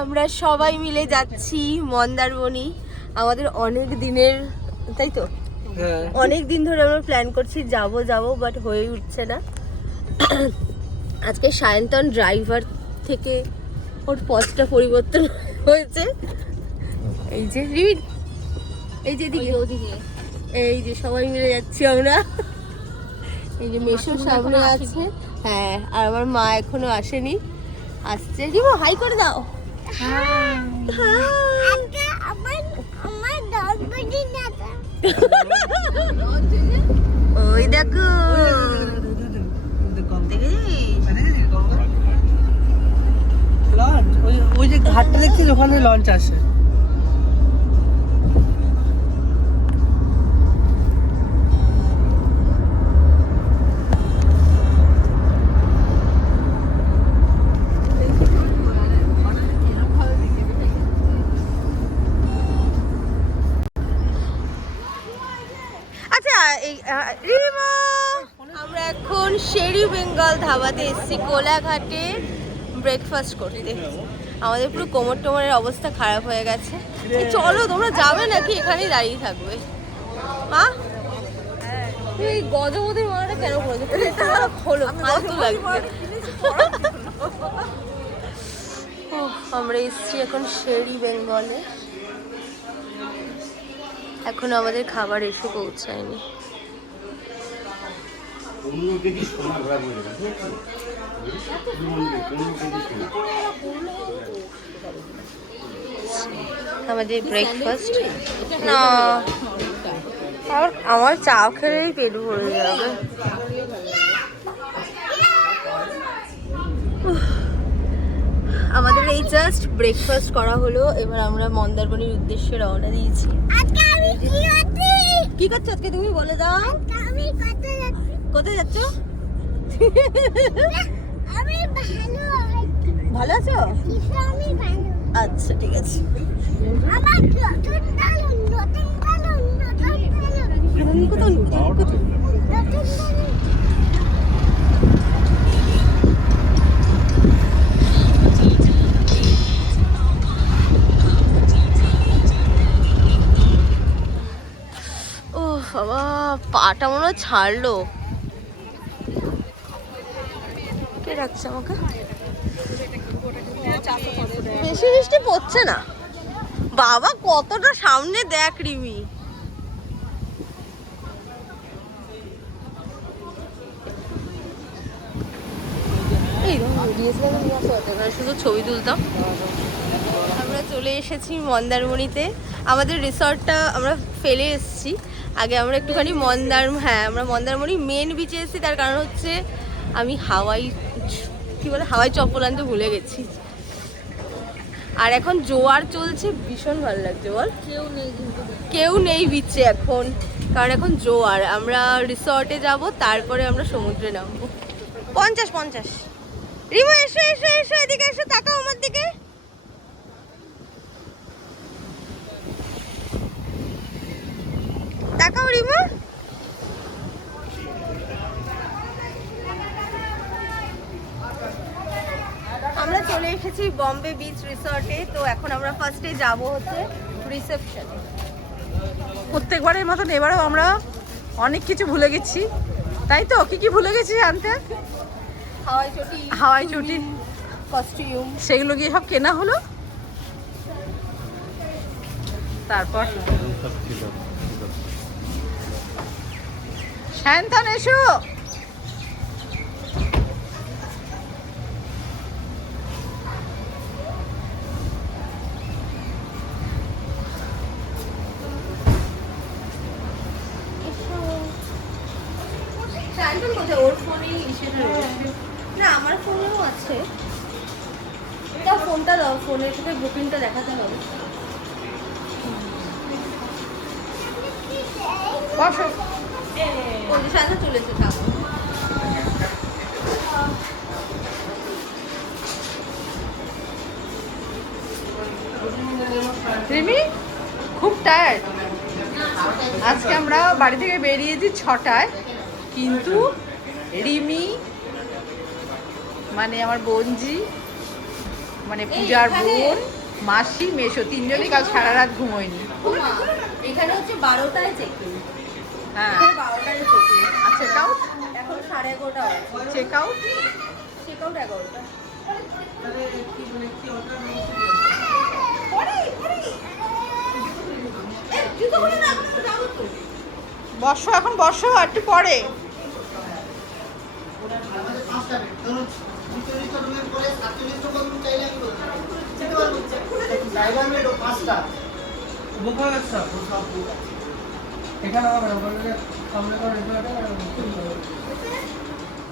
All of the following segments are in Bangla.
আমরা সবাই মিলে যাচ্ছি মন্দারমণি। আমাদের অনেক দিনের, তাই তো, অনেক দিন ধরে আমরা প্ল্যান করছি যাব বাট হয়ে উঠছে না। আজকে সায়ন্তন ড্রাইভার থেকে ওর পথটা পরিবর্তন হয়েছে। এই যে রিড, এই যে দিকে, এই যে সবাই মিলে যাচ্ছি আমরা। এই যে মেশোর সামনে আছে, হ্যাঁ, আর আমার মা এখনো আসেনি, আসছে। রিমো হাই করে দাও। ওই দেখো, ওই যে ঘাটটা দেখছিস, ওখানে লঞ্চ আসে। আমরা এখন শেরি বেঙ্গল ধাবাতে এসেছি কোলাঘাটে ব্রেকফাস্ট করতে। আমাদের পুরো কোমর টোমরের অবস্থা খারাপ হয়ে গেছে। চলো, তোমরা যাবে নাকি এখানেই দাঁড়িয়ে থাকবে? মা, তুই এই গজমদের মারাটা কেন করেছো? হলো ফালতু লাগছে। আমরা এসেছি এখন শেরি বেঙ্গলে। এখন আমাদের খাবার এসে পৌঁছায়নি। আমাদের ব্রেকফাস্ট না, আমার চা খেলেই পেট ভরে যাবে। আমাদের এই জাস্ট ব্রেকফাস্ট করা হলো, এবার আমরা মন্দারমণির উদ্দেশ্যে রওনা দিয়েছি। কি করছো আজকে তুমি বলে দাও? কোথায় যাচ্ছ? ভালো আছো? আচ্ছা ঠিক আছে। ও বাবা, পাটা মনে হয় ছাড়লো। কে রাখছে আমাকে? বেশি বৃষ্টি পড়ছে না বাবা, কতটা সামনে দেখ রিমি। শুধু ছবি তুলতাম। আমরা চলে এসেছি মন্দারমণিতে। আমাদের রিসর্টটা আমরা ফেলে এসেছি। আগে আমরা একটুখানি আমরা মন্দারমণি মেন বিচে এসেছি। তার কারণ হচ্ছে আমি হাওয়াই চপ্পল আনতে ভুলে গেছি। আর এখন জোয়ার চলছে, ভীষণ ভালো লাগছে। বল, কেউ নেই বিচে এখন, কারণ এখন জোয়ার। আমরা রিসর্টে যাব, তারপরে আমরা সমুদ্রে নামবো। 50 রিমা এসো এসো এসো, এদিকে এসো, তাকাও আমার দিকে। তাকাও রিমা। আমরা চলে এসেছি বম্বে বিচ রিসর্টে। তো এখন আমরা ফার্স্টে যাব হচ্ছে রিসেপশন। প্রত্যেকবারের মতন এবারেও আমরা অনেক কিছু ভুলে গেছি, তাই তো? কি ভুলে গেছি জানতে? হাওয়াই চটি কস্টিউম, সেগুলো গিয়ে সব কেনা হলো। তারপর সায়ন্তন এসো। ওর ফোনেই না, আমার ফোনেও আছে। দাও ফোনটা, দাও, ফোনের থেকে বুকিংটা দেখাতে হবে। সাথে চলেছে। রিমি খুব টায়ার্ড। আজকে আমরা বাড়ি থেকে বেরিয়েছি 6টায়, কিন্তু রিমি মানে আমার বোনজি মানে পূজার এখানে- বোন, মাসি, মেশো তিনজনই কাল সারা রাত ঘুমোয়নি। এখানে হচ্ছে 12টায় চেক ইন, হ্যাঁ, 12টায় চেক ইন, আর চেক আউট? এখন 11:30 হয়, চেক আউট চেক আউট 11টা। বর্ষ, এখন বর্ষ একটু পরে।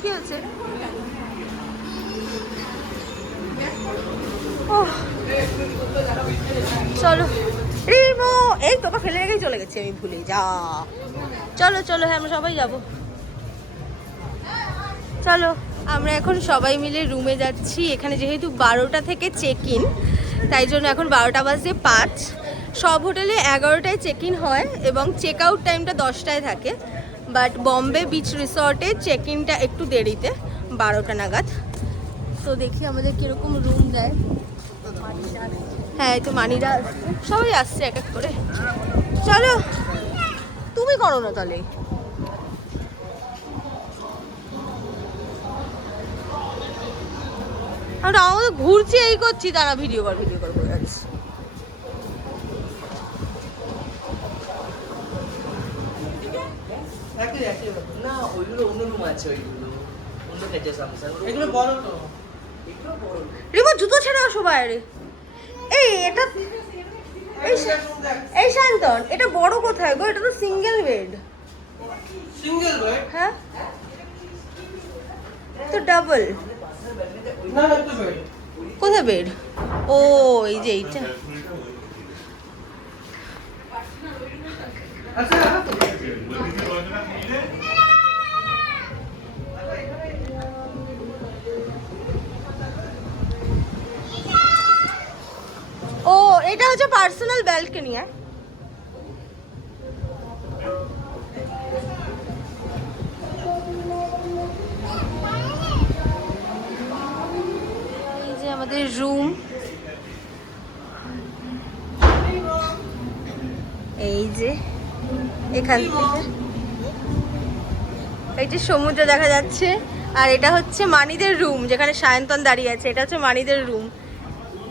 কি আছে? ওহ, চলো রিমো, এই তোকে ফেলে রেখেই চলে গেছি আমি, ভুলে যা। চলো চলো, হ্যাঁ আমরা সবাই যাব, চলো। আমরা এখন সবাই মিলে রুমে যাচ্ছি। এখানে যেহেতু 12টা থেকে চেক ইন, তাই জন্য এখন 12টা বাজে 5। সব হোটেলে 11টায় চেক ইন হয় এবং চেক আউট টাইমটা 10টায় থাকে, বাট বম্বে বিচ রিসর্টে চেক ইনটা একটু দেরিতে, 12টা নাগাদ। তো দেখি আমাদের কীরকম রুম দেয়। হ্যাঁ, এই তো মানিরা আসছে, সবাই আসছে এক এক করে। চলো, তুমি করো না তাহলে। আমরা আমাদের ঘুরছি, এই করছি, তারা ভিডিও কর করে যাচ্ছে। না ওইগুলো অন্য রুম আছে, ওইগুলো অন্য কাছে সামসাং এগুলো বড় তো। এগুলো বড়। রিমো জুতো ছেড়ে আসো বাইরে। এই এটা এই শান্তন, এটা বড় কোথায় গো? এটা তো সিঙ্গেল বেড। Single bed? হ্যাঁ তো ডাবল। না একটা বেড। কোথায় বেড? ও এই যে এইটা। আচ্ছা ও এটা হচ্ছে পার্সোনাল ব্যালকনি। হ্যাঁ, এই যে আমাদের রুম, এই যে এখান থেকে এই যে সমুদ্র দেখা যাচ্ছে। আর এটা হচ্ছে মানিদের রুম, যেখানে সায়ন্তন দাঁড়িয়ে আছে, এটা হচ্ছে মানিদের রুম।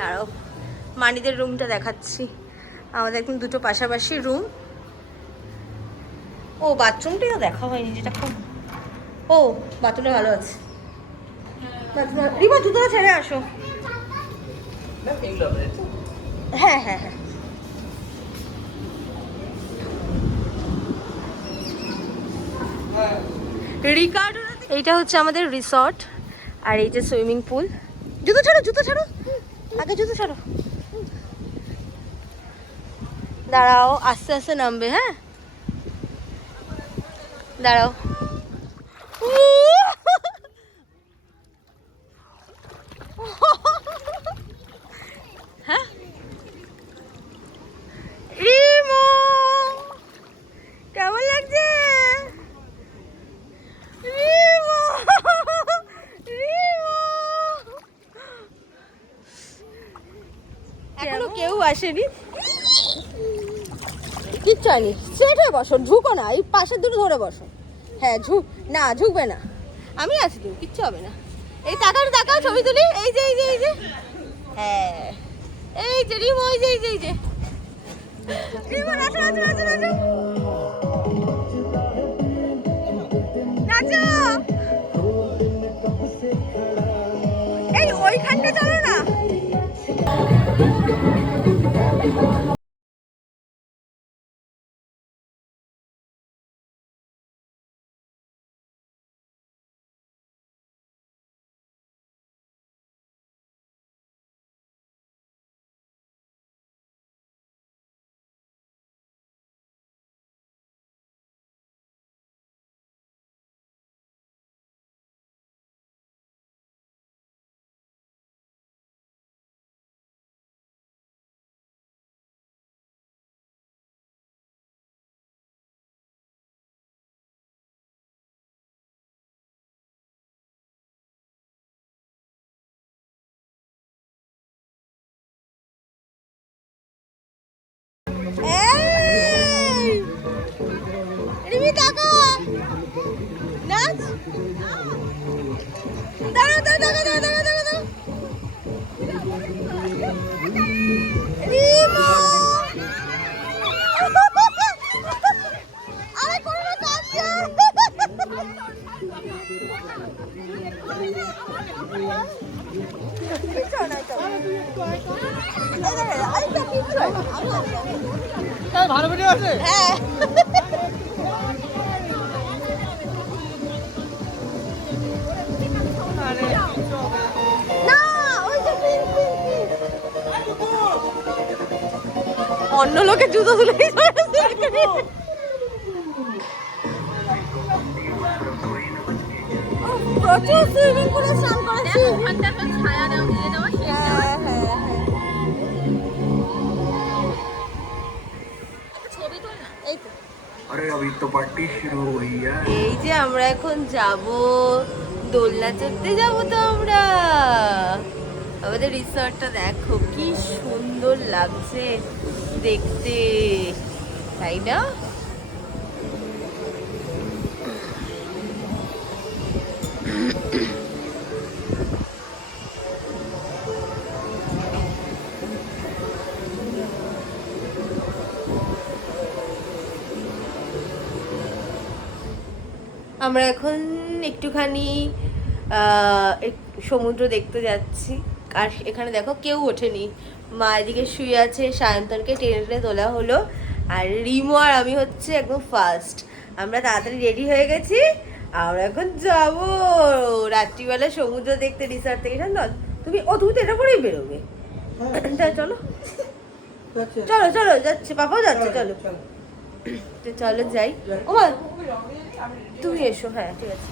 দাঁড়াও, মানিদের রুমটা দেখাচ্ছি। আমাদের একদম দুটো পাশাপাশি রুম। ও বাথরুমটাও দেখা হয়নি, যেটা খুব, ও বাথরুমটা ভালো আছে। রিমা জুতোটা ছেড়ে আসো। ম্যাম এগুলো আপনাদের তো? হ্যাঁ হ্যাঁ হ্যাঁ, রিকার্ডো। এইটা হচ্ছে আমাদের রিসর্ট, আর এই যে সুইমিং পুল। জুতো ছাড়ো, জুতো ছাড়ো, আগে জুতো ছাড়ো। দাঁড়াও, আস্তে আস্তে নামবে। হ্যাঁ দাঁড়াও। হ্যাঁ রিমো, কেমন লাগছে? রিমো, রিমো, এখনো কেউ আসেনি, কিচ্ছু হয়নি। স্ট্রেট হয়ে বসো, ঝুঁকো না, এই পাশের দুটো ধরে বসো। হ্যাঁ না ঝুঁকবে না, আমি আছি তো, কিচ্ছু হবে না। এই তাকাও তাকাও, ছবি তুলি। এই যে এই যে এই যে, হ্যাঁ এই যে রিমো, এই যে এই যে এই যে রিমো, নাচো নাচো নাচো নাচো নাচো। এই ওইখানটা চলো না। রিমো আরে করবে কাঁদছে ভালো ভিডিও আছে হ্যাঁ না ওই যে অন্য লোকের জুতো তুলে প্রচুর সুইমিং পুলে স্নান করেছি ওখানটা তো ছায়া দিয়ে দেওয়া হ্যাঁ হ্যাঁ ছবি তোল না এই তো अरे अभी तो पार्टी शुरू हुई है এই যে আমরা এখন যাব দোলনা চড়তে যাব তো আমরা আমাদের রিসর্টটা দেখো কি সুন্দর লাগছে দেখতে তাই না আমরা এখন একটুখানি সমুদ্র দেখতে যাচ্ছি আর এখানে দেখো কেউ ওঠেনি মা এদিকে শুয়ে আছে সায়ন্তনকে টেনে টেনে তোলা হলো আর রিমো আর আমি হচ্ছে একদম ফার্স্ট আমরা তাড়াতাড়ি রেডি হয়ে গেছি আমরা এখন যাবো রাত্রিবেলা সমুদ্র দেখতে রিসর্ট থেকে শান্তন তুমি তো এটা পরেই বেরোবে তাই চলো চলো চলো যাচ্ছে পাপাও যাচ্ছে চলো তো চলো যাই ও মা তুমি এসো হ্যাঁ ঠিক আছে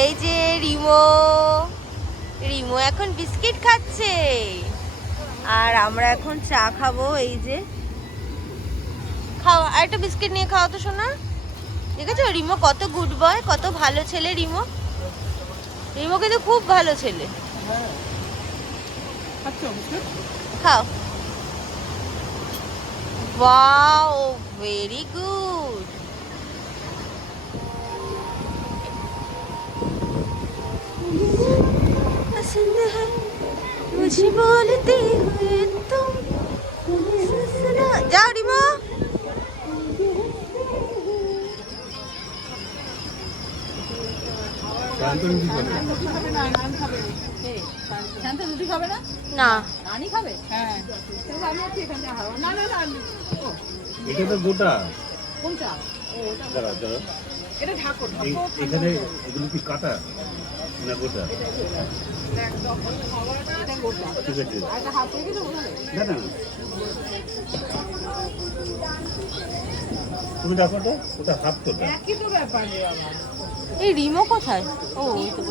এই যে রিমো রিমো এখন বিস্কিট খাচ্ছে আর আমরা এখন চা খাবো এই যে খাও আর একটা বিস্কিট নিয়ে খাও তো শোনা ঠিক আছে রিমো কত গুড বয় কত ভালো ছেলে রিমো রিমো কিন্তু খুব ভালো ছেলে খাও ওয়াও ভেরি গুড पसंद है मुझे बोलते हुए तुम যাও রিমো না এটা তো গোটা দাঁড়া দাঁড়া এখানে এগুলো কি কাটা না গোটা ঠিক আছে না না তুমি দেখো তো ওটা হাফ তো এই রিমো কোথায় ও ওই তো